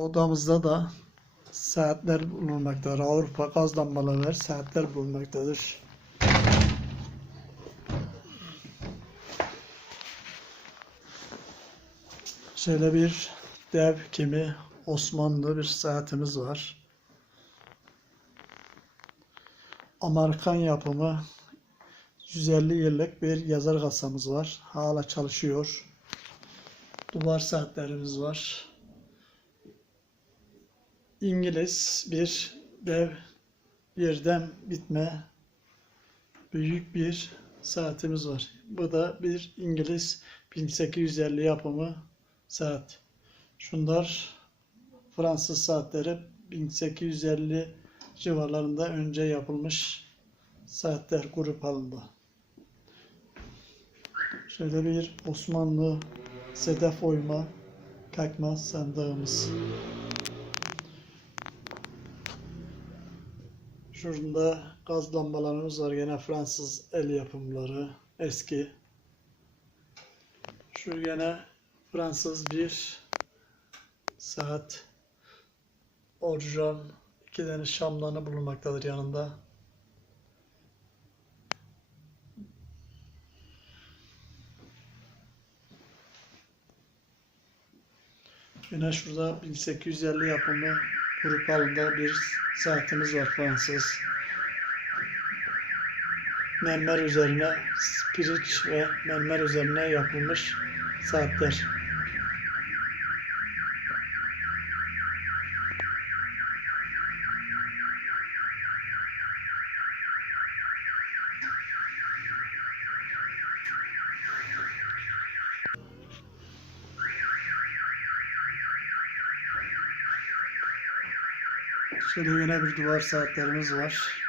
Odamızda da saatler bulunmaktadır. Avrupa gaz lambaları saatler bulunmaktadır. Şöyle bir dev kimi Osmanlı bir saatimiz var. Amerikan yapımı 150 yıllık bir yazar kasamız var. Hala çalışıyor. Duvar saatlerimiz var. İngiliz bir dev yerden bitme büyük bir saatimiz var. Bu da bir İngiliz 1850 yapımı saat. Şunlar Fransız saatleri 1850 civarlarında önce yapılmış saatler grup halinde. Şöyle bir Osmanlı sedef oyma kalkma sandığımız. Şurada gaz lambalarımız var. Gene Fransız el yapımları. Eski. Şu gene Fransız bir saat. Orijinal. iki tane şamdanı bulunmaktadır yanında. Yine şurada 1850 yapımı halinde bir saatimiz var Fransız. Mermer üzerine pirinç ve mermer üzerine yapılmış saatler. Şöyle yine bir duvar saatlerimiz var.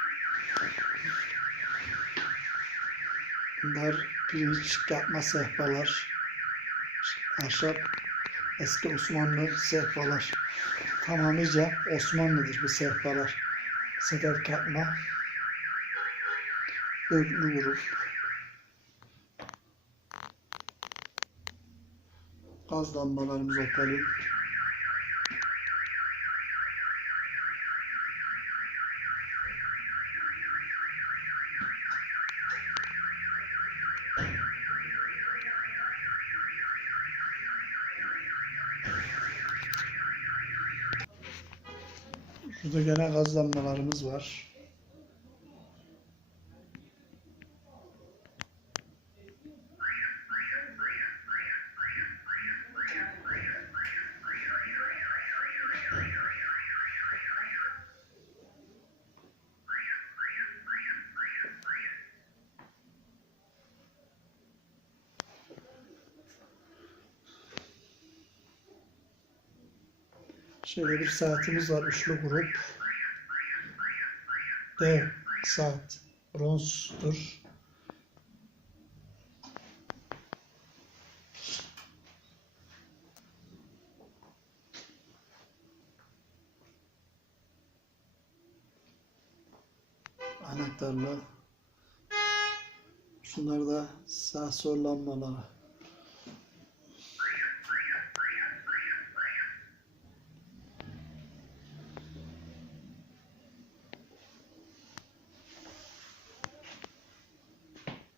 Bunlar pirinç yapma sehpalar. Ahşap eski Osmanlı sehpalar. Tamamıyla Osmanlıdır bu sehpalar. Sedef katma. Dörtlü grup. Gaz lambalarımız Opel'in. Şurada gene gaz lambalarımız var. Şöyle bir saatimiz var. Üçlü grup. Dev saat. Bronzdur. Anahtarlı. Şunlar da sağ sol lambaları.